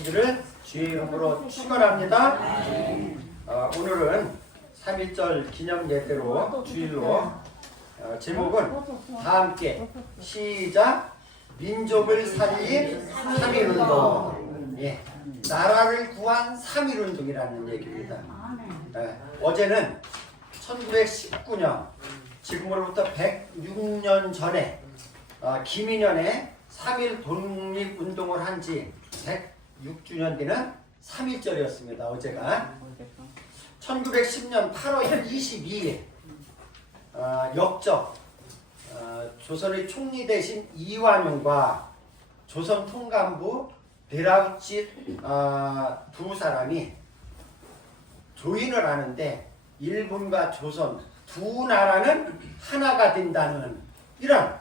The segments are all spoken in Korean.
되시기를 주의 이름으로 축원합니다. 오늘은 3.1절 기념 예배로 주일로 제목은 다 함께 시작 민족을 살린 3.1운동. 예, 나라를 구한 3.1운동이라는 얘기입니다. 어제는 1919년 지금으로부터 106년 전에 김인현의 3.1 독립운동을 한 지 106주년 되는 3.1절이었습니다. 어제가 1910년 8월 22일 역적 조선의 총리 대신 이완용과 조선 통감부 베라우치 두 사람이 조인을 하는데 일본과 조선 두 나라는 하나가 된다는 이런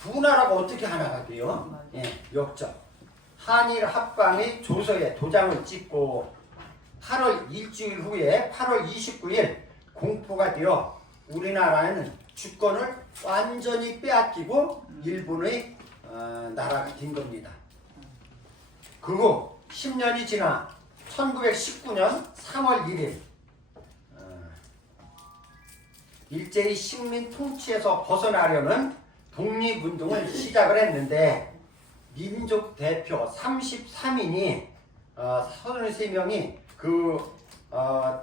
두 나라가 어떻게 하나가 돼요? 예, 역적. 한일 합방의 조서에 도장을 찍고 8월 일주일 후에 8월 29일 공포가 되어 우리나라는 주권을 완전히 빼앗기고 일본의 나라가 된 겁니다. 그 후 10년이 지나 1919년 3월 1일 일제히 식민 통치에서 벗어나려는 독립운동을 시작을 했는데 민족 대표 33인이 33명이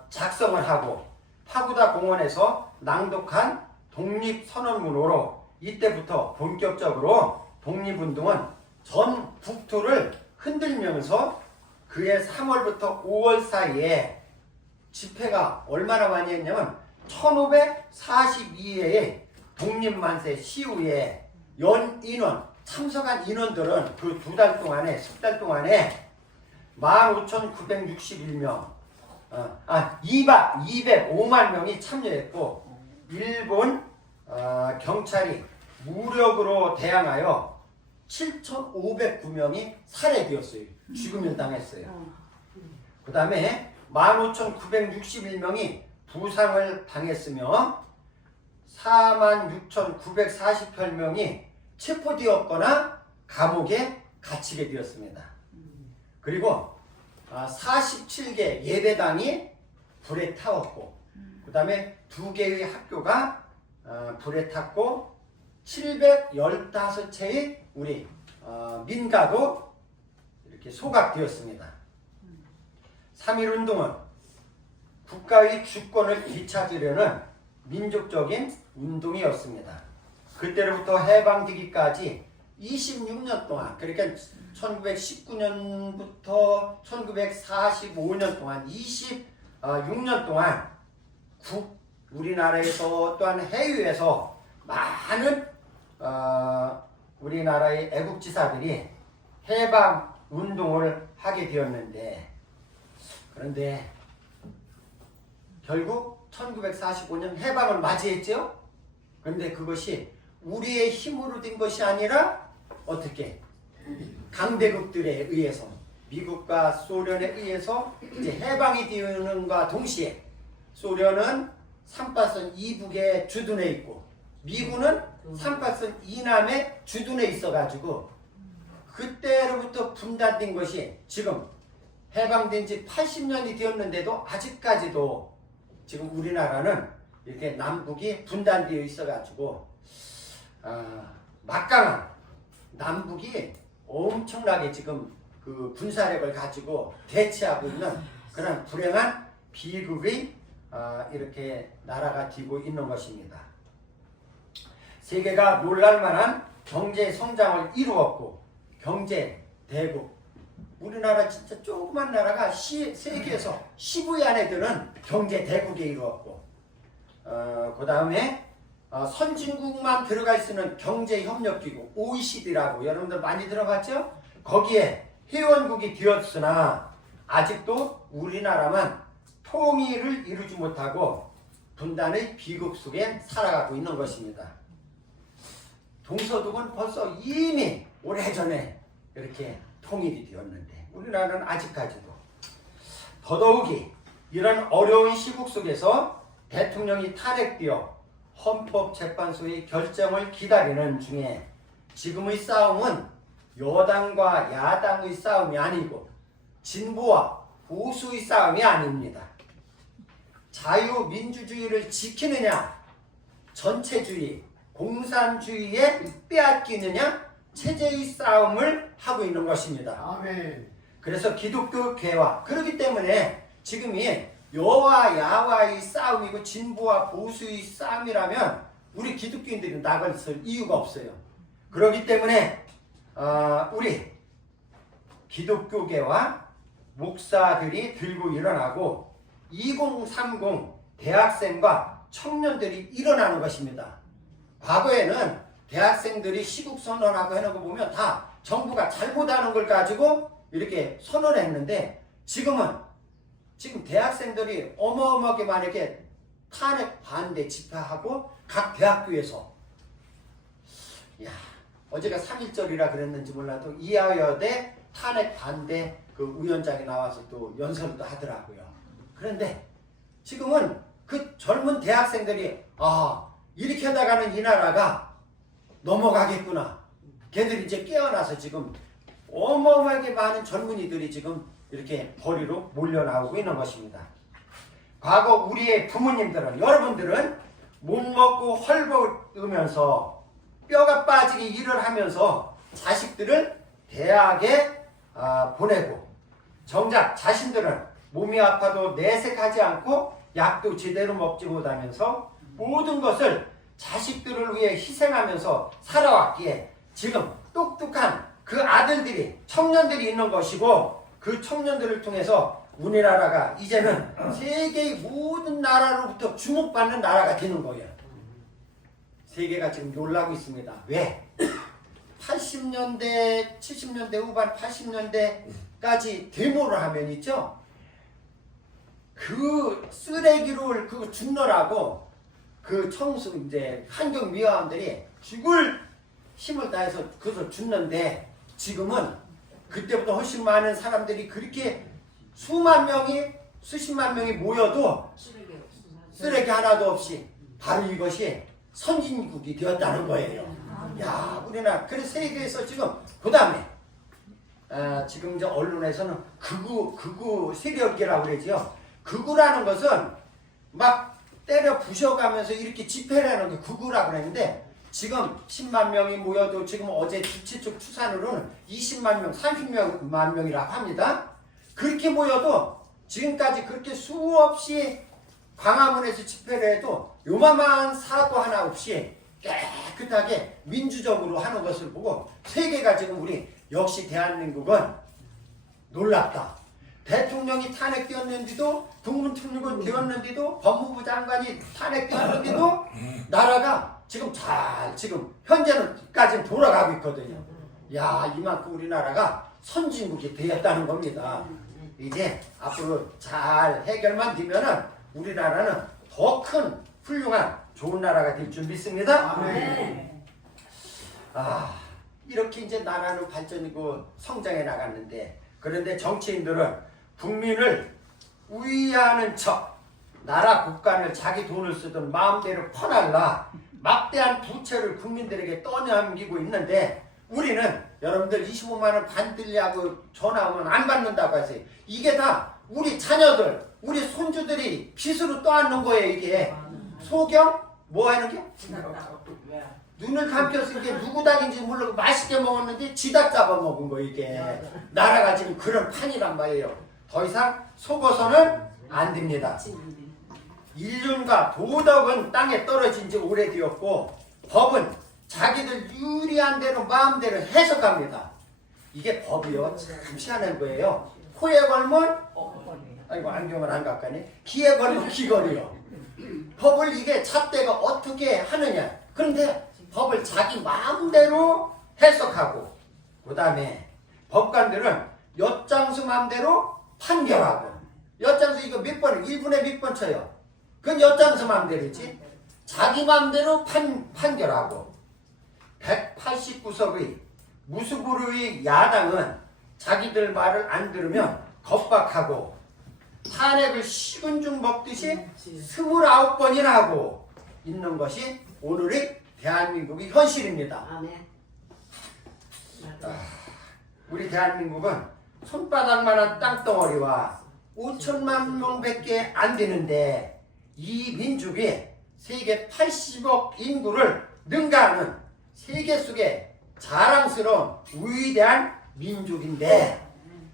작성을 하고 파구다 공원에서 낭독한 독립선언문으로 이때부터 본격적으로 독립운동은 전 국토를 흔들면서 그해 3월부터 5월 사이에 집회가 얼마나 많이 했냐면 1542회의 독립만세 시위에 연 인원 참석한 인원들은 그 두 달 동안에 10달 동안에 15,961명 205만 명이 참여했고 일본 경찰이 무력으로 대항하여 7,509명이 살해되었어요. 죽음을 당했어요. 그 다음에 15,961명이 부상을 당했으며 46,948명이 체포되었거나 감옥에 갇히게 되었습니다. 그리고 47개 예배당이 불에 타왔고 그 다음에 2개의 학교가 불에 탔고 715채의 우리 민가도 이렇게 소각되었습니다. 3.1운동은 국가의 주권을 되찾으려는 민족적인 운동이었습니다. 그때로부터 해방되기까지 26년 동안, 그러니까 1919년부터 1945년 동안 26년 동안 우리나라에서 또한 해외에서 많은 우리나라의 애국지사들이 해방운동을 하게 되었는데 그런데 결국 1945년 해방을 맞이했죠. 그런데 그것이 우리의 힘으로 된 것이 아니라 어떻게 강대국들에 의해서 미국과 소련에 의해서 이제 해방이 되는과 동시에 소련은 3파선 이북에 주둔해 있고 미군은 3파선 이남에 주둔해 있어가지고 그때로부터 분단된 것이 지금 해방된 지 80년이 되었는데도 아직까지도 지금 우리나라는 이렇게 남북이 분단되어 있어가지고 막강한 남북이 엄청나게 지금 그 군사력을 가지고 대치하고 있는 그런 불행한 비극의 이렇게 나라가 되고 있는 것입니다. 세계가 놀랄만한 경제 성장을 이루었고 경제 대국 우리나라 진짜 조그만 나라가 세계에서 10위 안에 드는 경제 대국에 이루었고 그 다음에 선진국만 들어갈 수 있는 경제협력기구 OECD라고 여러분들 많이 들어봤죠? 거기에 회원국이 되었으나 아직도 우리나라만 통일을 이루지 못하고 분단의 비극 속에 살아가고 있는 것입니다. 동서독은 벌써 이미 오래전에 이렇게 통일이 되었는데 우리나라는 아직까지도 더더욱이 이런 어려운 시국 속에서 대통령이 탄핵되어 헌법재판소의 결정을 기다리는 중에 지금의 싸움은 여당과 야당의 싸움이 아니고 진보와 보수의 싸움이 아닙니다. 자유민주주의를 지키느냐, 전체주의, 공산주의에 빼앗기느냐, 체제의 싸움을 하고 있는 것입니다. 아멘. 그래서 기독교계와, 그렇기 때문에 지금이 여와 야와의 싸움이고 진보와 보수의 싸움이라면 우리 기독교인들이 나갈 이유가 없어요. 그렇기 때문에 우리 기독교계와 목사들이 들고 일어나고 2030 대학생과 청년들이 일어나는 것입니다. 과거에는 대학생들이 시국선언하고 해놓은 거 보면 다 정부가 잘못하는 걸 가지고 이렇게 선언했는데 지금 대학생들이 어마어마하게 만약에 탄핵 반대 집회하고 각 대학교에서, 야, 어제가 3.1절이라 그랬는지 몰라도 이하여대 탄핵 반대 그 위원장이 나와서 또 연설도 하더라고요. 그런데 지금은 그 젊은 대학생들이 이렇게 하다가는 이 나라가 넘어가겠구나. 걔들이 이제 깨어나서 지금 어마어마하게 많은 젊은이들이 지금 이렇게 거리로 몰려 나오고 있는 것입니다. 과거 우리의 부모님들은, 여러분들은 못 먹고 헐벗으면서 뼈가 빠지게 일을 하면서 자식들을 대학에 보내고, 정작 자신들은 몸이 아파도 내색하지 않고 약도 제대로 먹지 못하면서 모든 것을 자식들을 위해 희생하면서 살아왔기에 지금 똑똑한 그 아들들이, 청년들이 있는 것이고, 그 청년들을 통해서 우리나라가 이제는 세계의 모든 나라로부터 주목받는 나라가 되는 거예요. 세계가 지금 놀라고 있습니다. 왜? 80년대, 70년대 후반, 80년대까지 데모를 하면 있죠? 그 쓰레기를 그거 죽느라고 그 이제 환경미화원들이 죽을 힘을 다해서 그것을 죽는데, 지금은 그때보다 훨씬 많은 사람들이 그렇게 수만 명이, 수십만 명이 모여도 쓰레기 하나도 없이 바로 이것이 선진국이 되었다는 거예요. 야, 우리나라, 그래서 세계에서 지금, 그 다음에, 지금 이제 언론에서는 극우 세력이라고 그러지요. 극우라는 것은 막 때려 부셔가면서 이렇게 집회를 하는 게 극우라고 그랬는데, 지금 10만 명이 모여도 지금 어제 주최 쪽 추산으로는 20만 명, 30만 명이라고 합니다. 그렇게 모여도 지금까지 그렇게 수없이 광화문에서 집회를 해도 요만한 사고 하나 없이 깨끗하게 민주적으로 하는 것을 보고 세계가 지금 우리 역시 대한민국은 놀랍다. 대통령이 탄핵되었는데도, 국무총리가 되었는데도, 법무부 장관이 탄핵되었는데도 나라가 지금 지금 현재는까지 돌아가고 있거든요. 야, 이만큼 우리나라가 선진국이 되었다는 겁니다. 이제 앞으로 잘 해결만 되면은 우리나라는 더 큰 훌륭한 좋은 나라가 될 줄 믿습니다. 이렇게 이제 나라는 발전이고 성장해 나갔는데, 그런데 정치인들은 국민을 우위하는 척 나라 국간을 자기 돈을 쓰던 마음대로 퍼날라 막대한 부채를 국민들에게 떠넘기고 있는데, 우리는 여러분들 25만원 반들려고 전화 오면 안 받는다고 하세요. 이게 다 우리 자녀들, 우리 손주들이 빚으로 떠안는 거예요. 이게 소경? 뭐 하는 게? 눈을 감겼을 게 누구 닭인지 모르고 맛있게 먹었는데 지닭 잡아먹은 거. 이게 나라가 지금 그런 판이란 말이에요. 더 이상 속어서는 안 됩니다. 인륜과 도덕은 땅에 떨어진 지 오래되었고, 법은 자기들 유리한 대로 마음대로 해석합니다. 이게 법이요, 참 희한한 거예요. 코에 걸면 아이고 안경을 안 깎아네. 귀에 걸면 귀걸이요. 법을 이게 잣대가 어떻게 하느냐. 그런데 법을 자기 마음대로 해석하고, 그 다음에 법관들은 엿장수 마음대로 판결하고, 엿장수 이거 몇 번, 1분에 몇 번 쳐요. 그건 엿장수 마음대로지. 자기 마음대로 판결하고, 189석의 무수부르의 야당은 자기들 말을 안 들으면 겁박하고, 탄핵을 식은 죽 먹듯이 29번이나 하고 있는 것이 오늘의 대한민국의 현실입니다. 우리 대한민국은 손바닥만한 땅덩어리와 5천만 명밖에 안 되는데 이 민족이 세계 80억 인구를 능가하는 세계 속에 자랑스러운 위대한 민족인데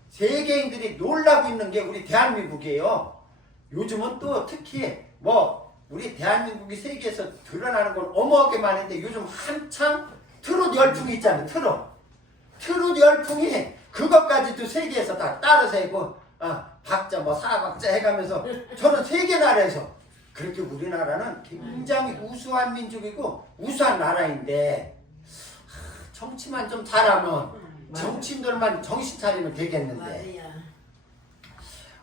세계인들이 놀라고 있는 게 우리 대한민국이에요. 요즘은 또 특히 뭐 우리 대한민국이 세계에서 드러나는 건 어마어마하게 많은데 요즘 한창 트롯 열풍이 있잖아요. 트롯 열풍이 그것까지도 세계에서 다 따라서고 박자 뭐 사박자 해가면서 저는 세계 나라에서 그렇게 우리나라는 굉장히 우수한 민족이고 우수한 나라인데 정치만 좀 잘하면 정치인들만 정신 차리면 되겠는데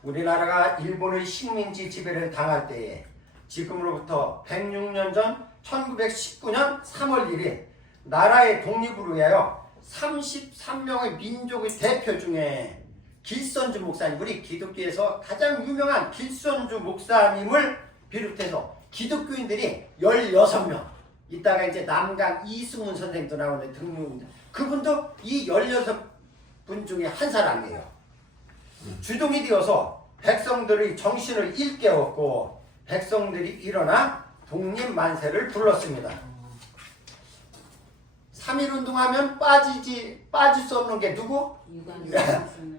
우리나라가 일본의 식민지 지배를 당할 때에 지금으로부터 106년 전 1919년 3월 1일 나라의 독립을 위하여 33명의 민족의 대표 중에 길선주 목사님, 우리 기독교에서 가장 유명한 길선주 목사님을 비롯해서 기독교인들이 16명, 이따가 이제 남강 이승훈 선생님도 나오는데 등록입니다. 그분도 이 16분 중에 한 사람이에요. 주동이 되어서 백성들의 정신을 일깨웠고 백성들이 일어나 독립만세를 불렀습니다. 3.1운동하면 빠질 수 없는 게 누구?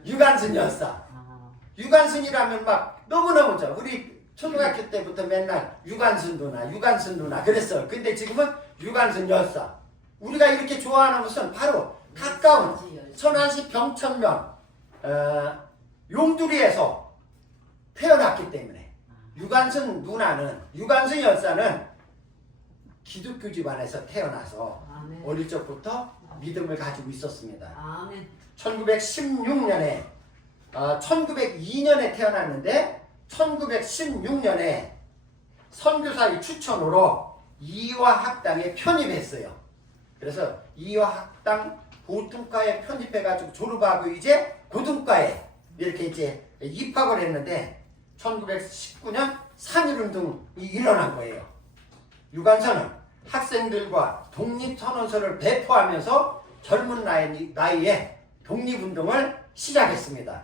유관순 여사. 유관순이라면 막 너무너무 좋아. 우리 초등학교 때부터 맨날 유관순 누나 그랬어요. 근데 지금은 유관순 여사. 우리가 이렇게 좋아하는 것은 바로 가까운 천안시 병천면 용두리에서 태어났기 때문에 유관순 여사는 기독교 집안에서 태어나서 어릴 적부터 믿음을 가지고 있었습니다. 1916년에 1902년에 태어났는데 1916년에 선교사의 추천으로 이화학당에 편입했어요. 그래서 이화학당 보통과에 편입해가지고 졸업하고 이제 고등과에 이렇게 이제 입학을 했는데 1919년 3.1운동이 일어난 거예요. 유관순은 학생들과 독립선언서를 배포하면서 젊은 나이에 독립운동을 시작했습니다.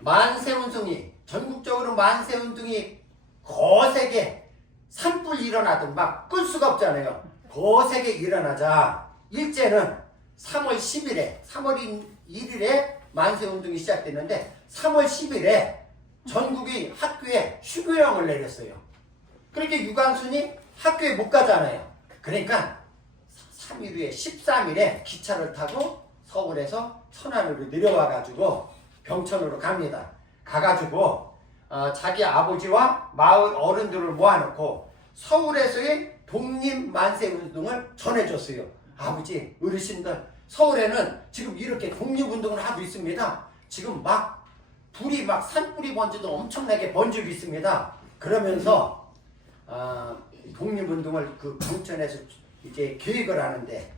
만세운동이 전국적으로 만세운동이 거세게 산불 일어나든 막 끌 수가 없잖아요. 거세게 일어나자 일제는 3월 1일에 만세운동이 시작됐는데 3월 10일에 전국의 학교에 휴교령을 내렸어요. 그렇게 유관순이 학교에 못 가잖아요. 그러니까 3일 후에 13일에 기차를 타고 서울에서 천안으로 내려와가지고 병천으로 갑니다. 가가지고 자기 아버지와 마을 어른들을 모아놓고 서울에서의 독립만세운동을 전해줬어요. 아버지, 어르신들, 서울에는 지금 이렇게 독립운동을 하고 있습니다. 지금 막 불이 막 산불이 번지도 엄청나게 번지고 있습니다. 그러면서 독립운동을 그 병천에서 이제 계획을 하는데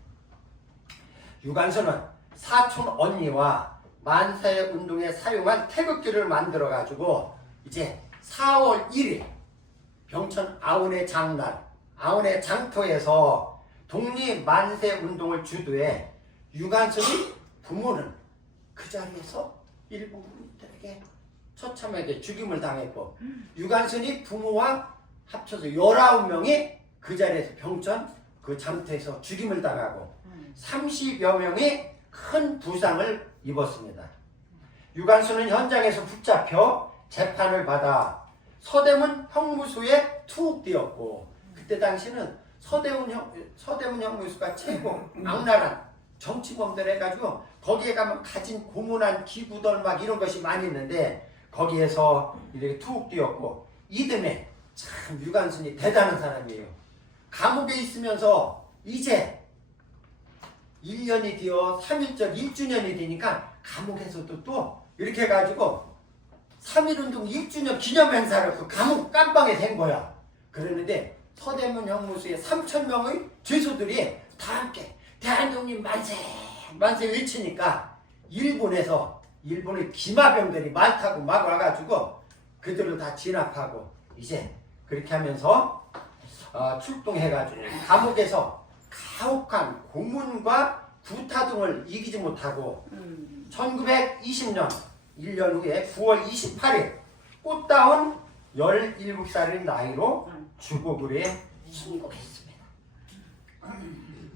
유관순은 사촌 언니와 만세운동에 사용한 태극기를 만들어 가지고 이제 4월 1일 병천 아운의 장날, 아운의 장터에서 독립만세운동을 주도해 유관순의 부모는 그 자리에서 일본군들에게 처참하게 죽임을 당했고 유관순이 부모와 합쳐서 19명이 그 자리에서 병천 그 장터에서 죽임을 당하고 30여 명이 큰 부상을 입었습니다. 유관순은 현장에서 붙잡혀 재판을 받아 서대문 형무소에 투옥되었고 그때 당시는 서대문 형무소가 최고 악랄한 정치범들 해가지고 거기에 가면 가진 고문한 기구들 막 이런 것이 많이 있는데 거기에서 이렇게 투옥되었고 이듬해 참 유관순이 대단한 사람이에요. 감옥에 있으면서 이제 1년이 되어 3.1절 1주년이 되니까 감옥에서도 또 이렇게 해가지고 3.1운동 1주년 기념 행사를 그 감옥 깜방에 된 거야. 그러는데 서대문 형무소에 3,000명의 죄수들이 다 함께 대한독립 만세 만세 외치니까 일본의 기마병들이 말 타고 막 와가지고 그들을 다 진압하고 이제 그렇게 하면서 출동해가지고 감옥에서 가혹한 고문과 부타등을 이기지 못하고 1920년 1년 후에 9월 28일 꽃다운 17살의 나이로 주곡을에 순국했습니다.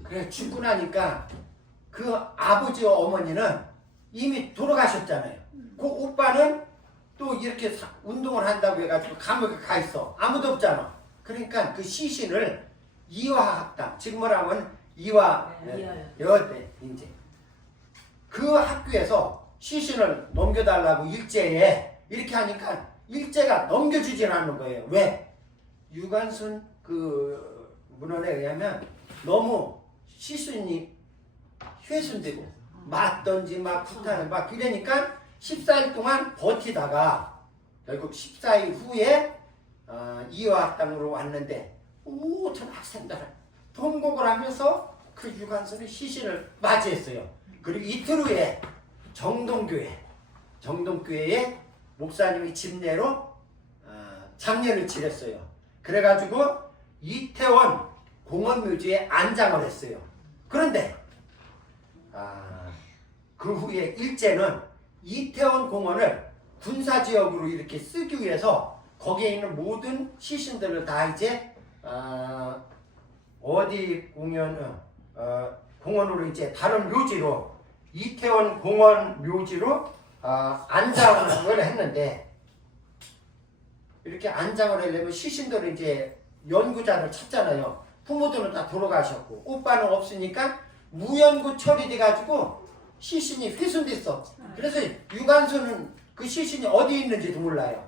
그래 죽고 나니까 그 아버지와 어머니는 이미 돌아가셨잖아요. 그 오빠는 또 이렇게 운동을 한다고 해가지고 감옥에 가 있어. 아무도 없잖아. 그러니까 그 시신을 이화학당, 지금 뭐라면 여대 이제 그 학교에서 시신을 넘겨달라고 일제에 이렇게 하니까 일제가 넘겨주질 않는 거예요. 왜? 유관순 그 문헌에 의하면 너무 시신이 훼손되고 맞던지 막 구타는 막 이러니까 14일 동안 버티다가 결국 14일 후에 이화학당으로 왔는데 5천 학생들을 통곡을 하면서 그 유관순의 시신을 맞이했어요. 그리고 이틀 후에 정동교회에 목사님이 집례로 장례를 치렀어요. 그래가지고 이태원 공원묘지에 안장을 했어요. 그런데 그 후에 일제는 이태원 공원을 군사지역으로 이렇게 쓰기 위해서 거기에 있는 모든 시신들을 다 이제 어디 공원으로 이제 다른 묘지로 이태원 공원 묘지로 안장을 했는데 이렇게 안장을 하려면 시신들을 이제 연구자를 찾잖아요. 부모들은 다 돌아가셨고 오빠는 없으니까 무연고 처리돼 가지고 시신이 훼손됐어. 그래서 유관순은 그 시신이 어디 있는지도 몰라요.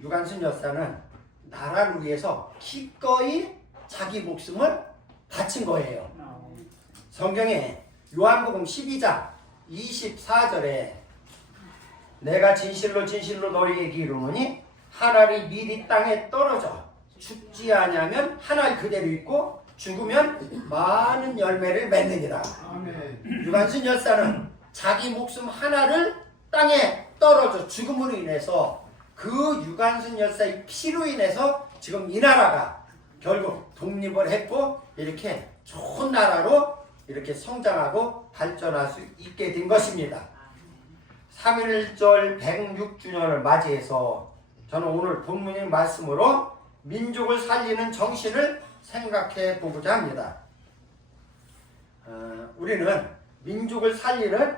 유관순 여사는 나라를 위해서 기꺼이 자기 목숨을 바친 거예요. 성경에 요한복음 12장 24절에 내가 진실로 진실로 너희에게 이르노니 한 알이 미리 땅에 떨어져 죽지 아니하면 한 알 그대로 있고 죽으면 많은 열매를 맺느니라. 유관순 여사는 자기 목숨 하나를 땅에 떨어져 죽음으로 인해서 그 유관순 여사의 피로 인해서 지금 이 나라가 결국 독립을 했고 이렇게 좋은 나라로 이렇게 성장하고 발전할 수 있게 된 것입니다. 3.1절 106주년을 맞이해서 저는 오늘 본문의 말씀으로 민족을 살리는 정신을 생각해 보고자 합니다. 우리는 민족을 살리는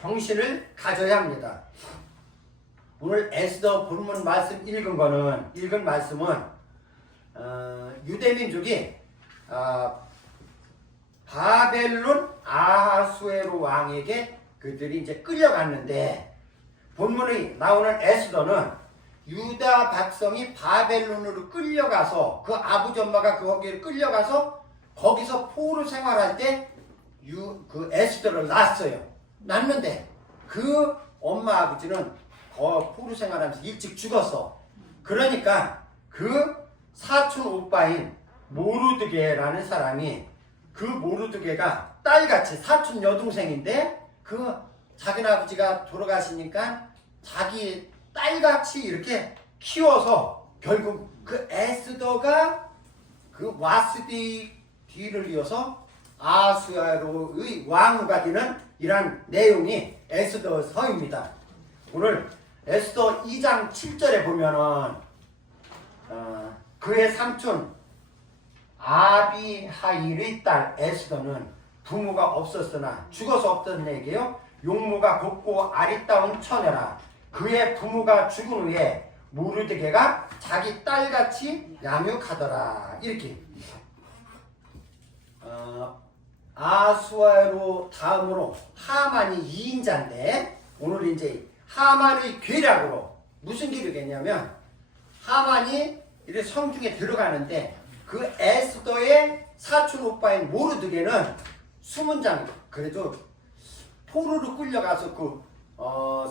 정신을 가져야 합니다. 오늘 에스더 본문 말씀 읽은 말씀은 유대민족이 바벨론 아하수에로 왕에게 그들이 이제 끌려갔는데 본문에 나오는 에스더는 유다 백성이 바벨론으로 끌려가서 그 아버지 엄마가 거기를 끌려가서 거기서 포로 생활할 때 그 에스더를 낳았어요. 낳는데 그 엄마 아버지는 포로 생활하면서 일찍 죽었어. 그러니까 그 사촌 오빠인 모르드게라는 사람이 그 모르드게가 딸같이 사촌 여동생인데 그 자기 아버지가 돌아가시니까 자기 딸같이 이렇게 키워서 결국 그 에스더가 그 와스디 뒤를 이어서 아수아로의 왕후가 되는 이러한 내용이 에스더 서입니다. 오늘 에스더 2장 7절에 보면은 그의 삼촌 아비하일의 딸 에스더는 부모가 없었으나 죽어서 없던 애게요 용모가 곱고 아리따운 처녀라. 그의 부모가 죽은 후에 모르드게가 자기 딸같이 양육하더라. 이렇게 아수아로 다음으로 하만이 2인자인데 오늘 이제 하만의 괴략으로 무슨 괴력이냐면 하만이 이렇게 성중에 들어가는데 그 에스더의 사촌 오빠인 모르드게는 수문장 그래도 포로로 끌려가서 그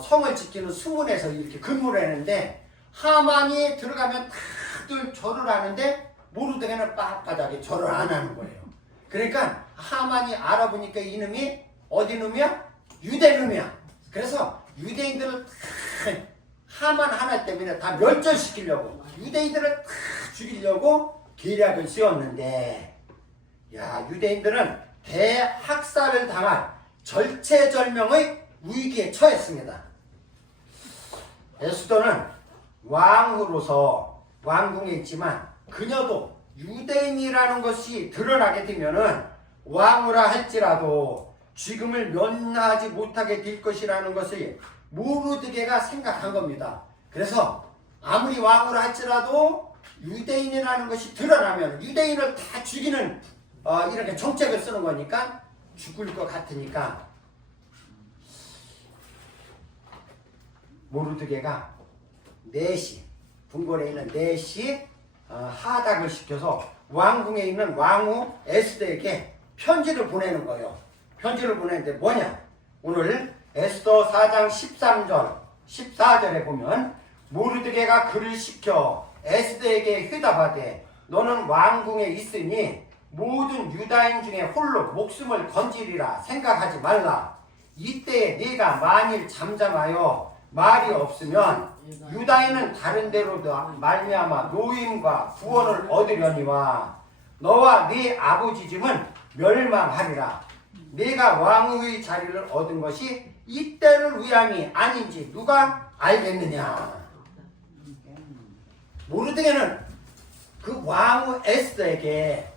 성을 지키는 수문에서 이렇게 근무를 했는데 하만이 들어가면 다들 절을 하는데 모르드게는 빳빳하게 절을 안 하는 거예요. 그러니까 하만이 알아보니까 이놈이 어디 놈이야? 유대 놈이야. 그래서 유대인들을 하만 하나 때문에 다 멸절시키려고 유대인들을 다 죽이려고 계략을 세웠는데, 야, 유대인들은 대학살을 당한 절체절명의 위기에 처했습니다. 에스더는 왕으로서 왕궁에 있지만 그녀도 유대인이라는 것이 드러나게 되면은 왕후라 할지라도 죽음을 면하지 못하게 될 것이라는 것을 모르드게가 생각한 겁니다. 그래서 아무리 왕후라 할지라도 유대인이라는 것이 드러나면 유대인을 다 죽이는 이렇게 정책을 쓰는 거니까 죽을 것 같으니까 모르드게가 넷이 궁궐에 있는 넷이 하닥을 시켜서 왕궁에 있는 왕후 에스더에게 편지를 보내는 거예요. 편지를 보내는데 뭐냐? 오늘 에스더 4장 13절 14절에 보면 모르드게가 글을 시켜 에스더에게 회답하되 너는 왕궁에 있으니 모든 유다인 중에 홀로 목숨을 건지리라 생각하지 말라. 이때에 네가 만일 잠잠하여 말이 없으면 유다인은 다른 데로도 말미암아 노임과 구원을 얻으려니와 너와 네 아버지 집은 멸망하리라. 네가 왕의 자리를 얻은 것이 이때를 위함이 아닌지 누가 알겠느냐. 모르드게는 그 왕후 에스더에게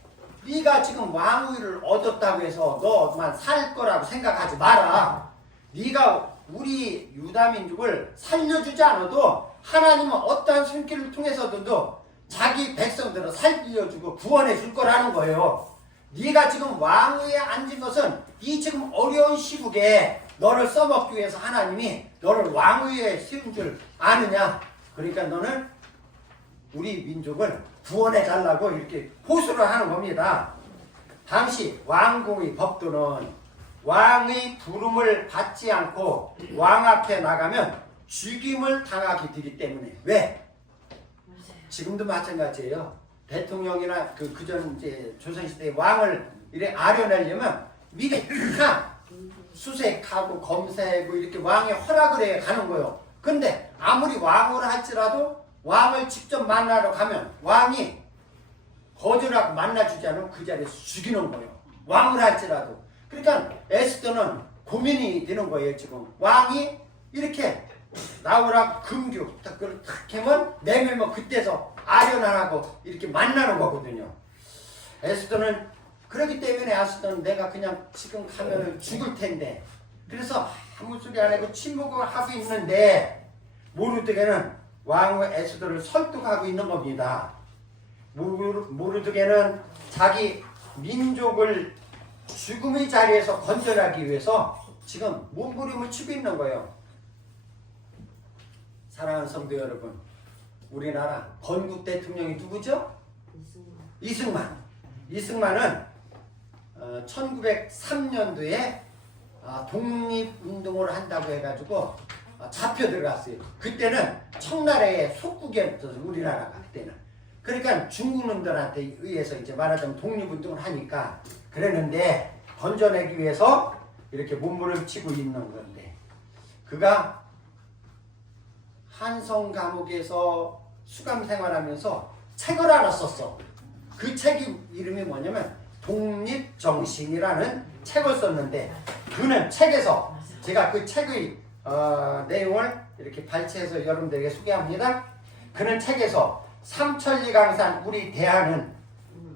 네가 지금 왕위를 얻었다고 해서 너만 살 거라고 생각하지 마라. 네가 우리 유다민족을 살려주지 않아도 하나님은 어떠한 손길을 통해서도 자기 백성들을 살려주고 구원해 줄 거라는 거예요. 네가 지금 왕위에 앉은 것은 이 지금 어려운 시국에 너를 써먹기 위해서 하나님이 너를 왕위에 세운 줄 아느냐. 그러니까 너는 우리 민족을 구원해 달라고 이렇게 호소를 하는 겁니다. 당시 왕궁의 법도는 왕의 부름을 받지 않고 왕 앞에 나가면 죽임을 당하게 되기 때문에. 왜? 지금도 마찬가지예요. 대통령이나 그전 이제 조선시대의 왕을 이렇게 아려내려면 미리 다 수색하고 검사하고 이렇게 왕의 허락을 해 가는 거예요. 근데 아무리 왕으로 할지라도 왕을 직접 만나러 가면 왕이 거절하고 만나주지 않으면 그 자리에서 죽이는 거예요. 왕을 할지라도. 그러니까 에스더는 고민이 되는 거예요. 지금 왕이 이렇게 나오라고 금규 딱 하면 내밀면 그때서 아련하고 이렇게 만나는 거거든요. 에스더는 그렇기 때문에 에스더는 내가 그냥 지금 가면 죽을 텐데 그래서 아무 소리 안 하고 침묵을 하고 있는데 모르드게는 왕후 에스더를 설득하고 있는 겁니다. 모르드게는 자기 민족을 죽음의 자리에서 건져내기 위해서 지금 몸부림을 치고 있는 거예요. 사랑하는 성도 여러분, 우리나라 건국 대통령이 누구죠? 이승만. 이승만은 1903년도에 독립운동을 한다고 해가지고 잡혀 들어갔어요. 그때는 청나라의 속국이었어요. 우리나라가 그때는. 그러니까 중국놈들한테 의해서 이제 말하자면 독립운동을 하니까 그랬는데 건져내기 위해서 이렇게 몸부림을 치고 있는 건데 그가 한성 감옥에서 수감 생활하면서 책을 하나 썼어. 그 책이 이름이 뭐냐면 독립정신이라는 책을 썼는데 그는 책에서 제가 그 책의 내용을 이렇게 발췌해서 여러분들에게 소개합니다. 그는 책에서 삼천리강산 우리 대한은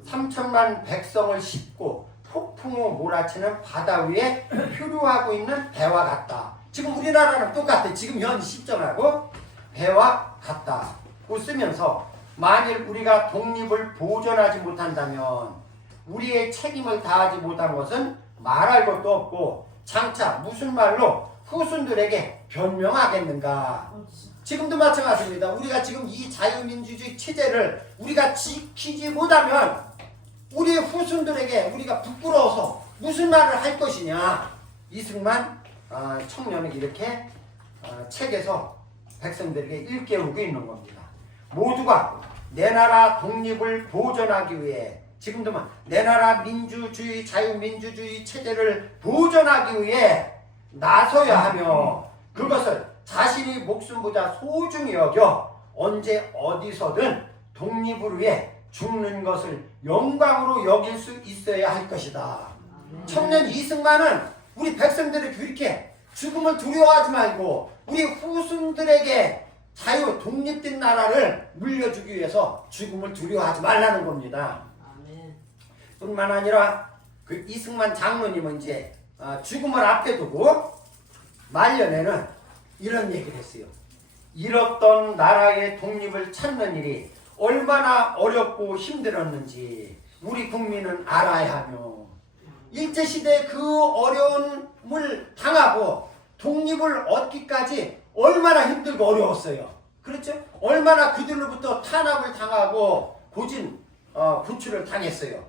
3천만 백성을 싣고 폭풍우 몰아치는 바다 위에 표류하고 있는 배와 같다. 지금 우리나라랑 똑같아. 지금 현 시점하고 배와 같다고 쓰면서 만일 우리가 독립을 보존하지 못한다면 우리의 책임을 다하지 못한 것은 말할 것도 없고 장차 무슨 말로 후손들에게 변명하겠는가. 지금도 마찬가지입니다. 우리가 지금 이 자유민주주의 체제를 우리가 지키지 못하면 우리의 후손들에게 우리가 부끄러워서 무슨 말을 할 것이냐. 이승만 청년은 이렇게 책에서 백성들에게 일깨우고 있는 겁니다. 모두가 내 나라 독립을 보존하기 위해 지금도 내 나라 민주주의 자유민주주의 체제를 보존하기 위해 나서야 하며 그것을 자신이 목숨보다 소중히 여겨 언제 어디서든 독립을 위해 죽는 것을 영광으로 여길 수 있어야 할 것이다. 청년 이승만은 우리 백성들을 그렇게 죽음을 두려워하지 말고 우리 후손들에게 자유 독립된 나라를 물려주기 위해서 죽음을 두려워하지 말라는 겁니다. 뿐만 아니라 그 이승만 장로님은 이제 죽음을 앞에 두고 말년에는 이런 얘기를 했어요. 잃었던 나라의 독립을 찾는 일이 얼마나 어렵고 힘들었는지 우리 국민은 알아야 하며, 일제시대에 그 어려움을 당하고 독립을 얻기까지 얼마나 힘들고 어려웠어요. 그렇죠? 얼마나 그들로부터 탄압을 당하고 고출을 당했어요.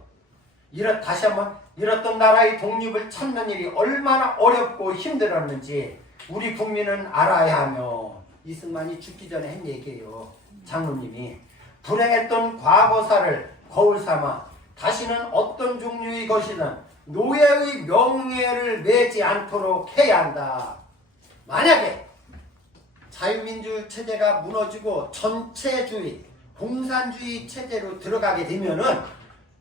다시 한번, 잃었던 나라의 독립을 찾는 일이 얼마나 어렵고 힘들었는지 우리 국민은 알아야 하며, 이승만이 죽기 전에 한 얘기예요. 장로님이 불행했던 과거사를 거울 삼아 다시는 어떤 종류의 것이든 노예의 명예를 매지 않도록 해야 한다. 만약에 자유민주 체제가 무너지고 전체주의, 공산주의 체제로 들어가게 되면은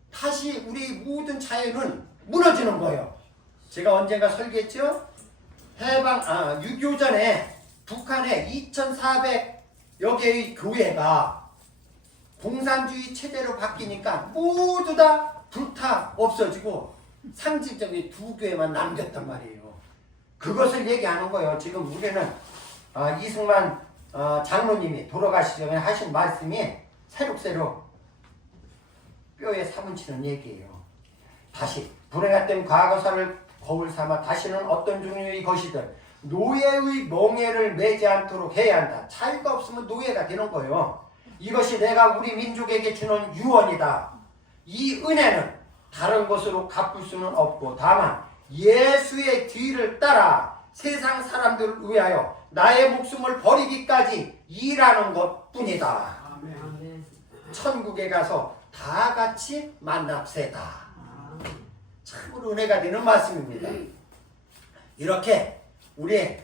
다시 우리 모든 자유는 무너지는 거예요. 제가 언젠가 설계했죠? 6.25 전에 북한에 2,400여 개의 교회가 공산주의 체제로 바뀌니까 모두 다 불타 없어지고 상징적인 두 교회만 남겼단 말이에요. 그것을 얘기하는 거예요. 지금 우리는 이승만 장로님이 돌아가시기 전에 하신 말씀이 새록새록 뼈에 사무치는 얘기예요. 다시 불행했던 과거사를 거울 삼아 다시는 어떤 종류의 것이든 노예의 명예를 매지 않도록 해야 한다. 자유가 없으면 노예가 되는 거예요. 이것이 내가 우리 민족에게 주는 유언이다. 이 은혜는 다른 것으로 갚을 수는 없고 다만 예수의 뒤를 따라 세상 사람들을 위하여 나의 목숨을 버리기까지 일하는 것뿐이다. 아멘. 천국에 가서 다 같이 만납세다. 참으로 은혜가 되는 말씀입니다. 이렇게 우리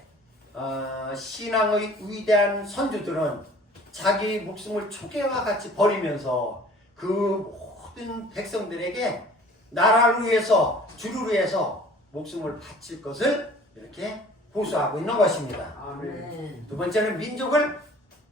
신앙의 위대한 선조들은 자기 목숨을 초계와 같이 버리면서 그 모든 백성들에게 나라를 위해서, 주를 위해서 목숨을 바칠 것을 이렇게 호소하고 있는 것입니다. 아멘. 두 번째는 민족을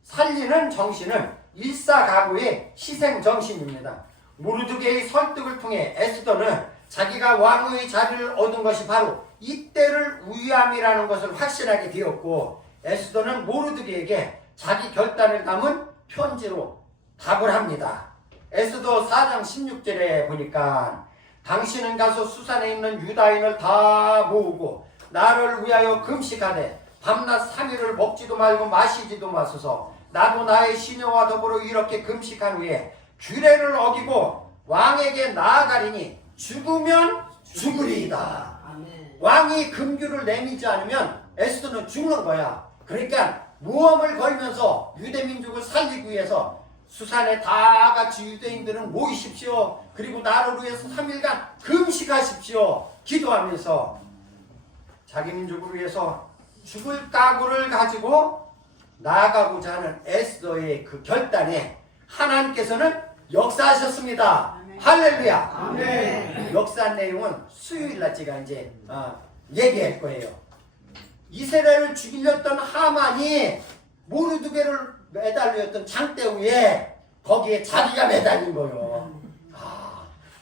살리는 정신은 일사각오의 희생 정신입니다. 모르드게의 설득을 통해 에스더는 자기가 왕의 자리를 얻은 것이 바로 이때를 위함이라는 것을 확신하게 되었고, 에스더는 모르드게에게 자기 결단을 담은 편지로 답을 합니다. 에스더 4장 16절에 보니까 당신은 가서 수산에 있는 유다인을 다 모으고 나를 위하여 금식하되 밤낮 3일을 먹지도 말고 마시지도 마소서. 나도 나의 시녀와 더불어 이렇게 금식한 후에 규례를 어기고 왕에게 나아가리니 죽으면 죽으리이다. 아멘. 왕이 금규를 내미지 않으면 에스더는 죽는 거야. 그러니까 모험을 걸면서 유대민족을 살리기 위해서 수산에 다 같이 유대인들은 모이십시오. 그리고 나를 위해서 3일간 금식하십시오. 기도하면서 자기 민족을 위해서 죽을 각오를 가지고 나아가고자 하는 에스더의 그 결단에 하나님께서는 역사하셨습니다. 아멘. 할렐루야. 아멘. 역사한 내용은 수요일날 제가 이제 얘기할 거예요. 이스라엘을 죽이려던 하만이 모르드게를 매달렸던 장대 위에 거기에 자기가 매달린 거예요.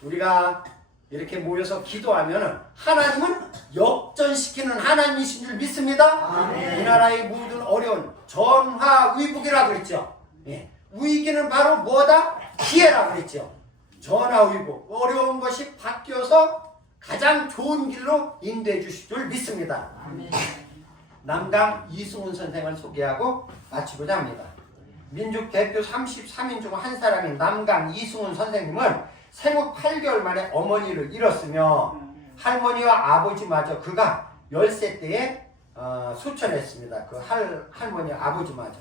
우리가 이렇게 모여서 기도하면 하나님은 역전시키는 하나님이신 줄 믿습니다. 아멘. 이 나라의 모든 어려운 전화위복이라고 그랬죠. 예. 위기는 바로 뭐다? 기회라고 그랬죠. 전화위복, 어려운 것이 바뀌어서 가장 좋은 길로 인도해 주실 줄 믿습니다. 아멘. 남강 이승훈 선생을 소개하고 마치고자 합니다. 민족 대표 33인 중 한 사람인 남강 이승훈 선생님은 생후 8개월 만에 어머니를 잃었으며 할머니와 아버지마저 그가 10세 때에 소천했습니다. 그 할머니 아버지마저.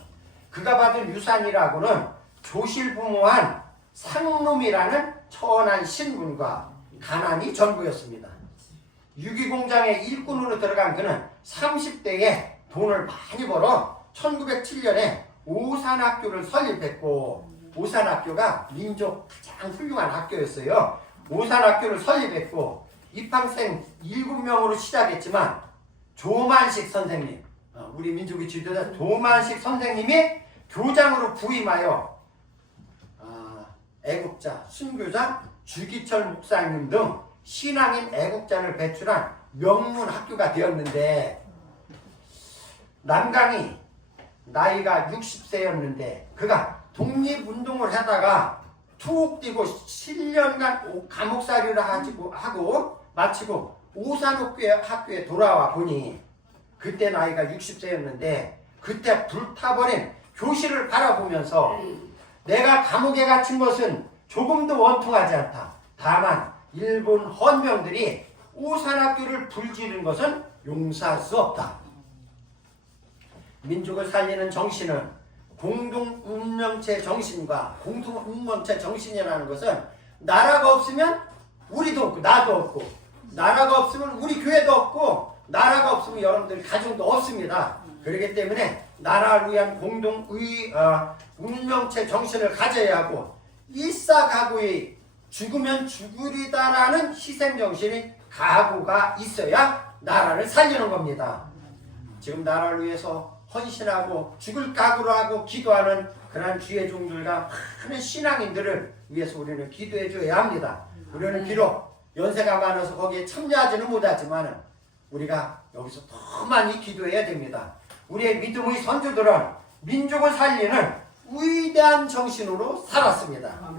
그가 받은 유산이라고는 조실부모한 상놈이라는 천한 신분과 가난이 전부였습니다. 유기공장의 일꾼으로 들어간 그는 30대에 돈을 많이 벌어 1907년에 오산학교를 설립했고 오산학교가 민족 가장 훌륭한 학교였어요. 오산학교를 설립했고 입학생 7명으로 시작했지만 조만식 선생님, 우리 민족의 지도자 조만식 선생님이 교장으로 부임하여 애국자, 순교자, 주기철 목사님 등 신앙인 애국자를 배출한 명문 학교가 되었는데, 남강이 나이가 60세였는데 그가 독립운동을 하다가 툭 뛰고 7년간 감옥살이를 하고 마치고 오산학교에 돌아와 보니 그때 나이가 60세였는데 그때 불타버린 교실을 바라보면서 내가 감옥에 갇힌 것은 조금도 원통하지 않다. 다만 일본 헌병들이 오산학교를 불지른 것은 용서할 수 없다. 민족을 살리는 정신은 공동운명체 정신과 공동운명체 정신이라는 것은 나라가 없으면 우리도 없고 나도 없고, 나라가 없으면 우리 교회도 없고, 나라가 없으면 여러분들 가정도 없습니다. 그렇기 때문에 나라를 위한 운명체 정신을 가져야 하고, 일사각오의 죽으면 죽으리다라는 희생정신이 각오가 있어야 나라를 살리는 겁니다. 지금 나라를 위해서 헌신하고 죽을 각오로 하고 기도하는 그러한 주의 종들과 많은 신앙인들을 위해서 우리는 기도해 줘야 합니다. 우리는 비록 연세가 많아서 거기에 참여하지는 못하지만 우리가 여기서 더 많이 기도해야 됩니다. 우리의 믿음의 선조들은 민족을 살리는 위대한 정신으로 살았습니다.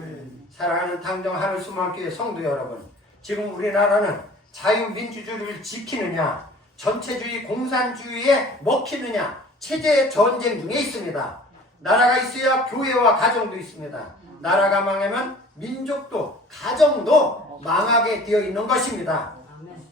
사랑하는 당정 하늘수망교회 성도 여러분, 지금 우리나라는 자유민주주의를 지키느냐 전체주의 공산주의에 먹히느냐 체제 전쟁 중에 있습니다. 나라가 있어야 교회와 가정도 있습니다. 나라가 망하면 민족도 가정도 망하게 되어 있는 것입니다.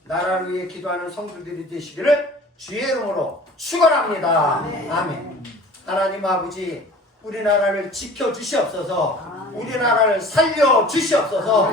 나라를 위해 기도하는 성도들이 되시기를 주의 이름으로 축원합니다. 아멘. 하나님 아버지, 우리나라를 지켜주시옵소서. 우리나라를 살려주시옵소서.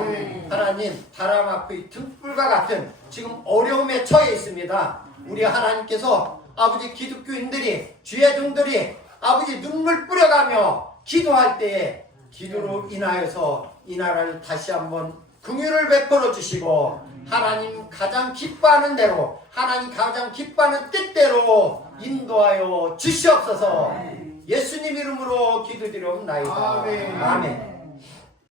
하나님, 바람 앞의 등불과 같은 지금 어려움에 처해 있습니다. 우리 하나님께서 아버지 기독교인들이, 주의 종들이 아버지 눈물 뿌려가며 기도할 때에 기도로 인하여서 이 나라를 다시 한번 긍휼을 베풀어 주시고 하나님 가장 기뻐하는 대로, 하나님 가장 기뻐하는 뜻대로 인도하여 주시옵소서. 예수님 이름으로 기도드리옵나이다. 아멘.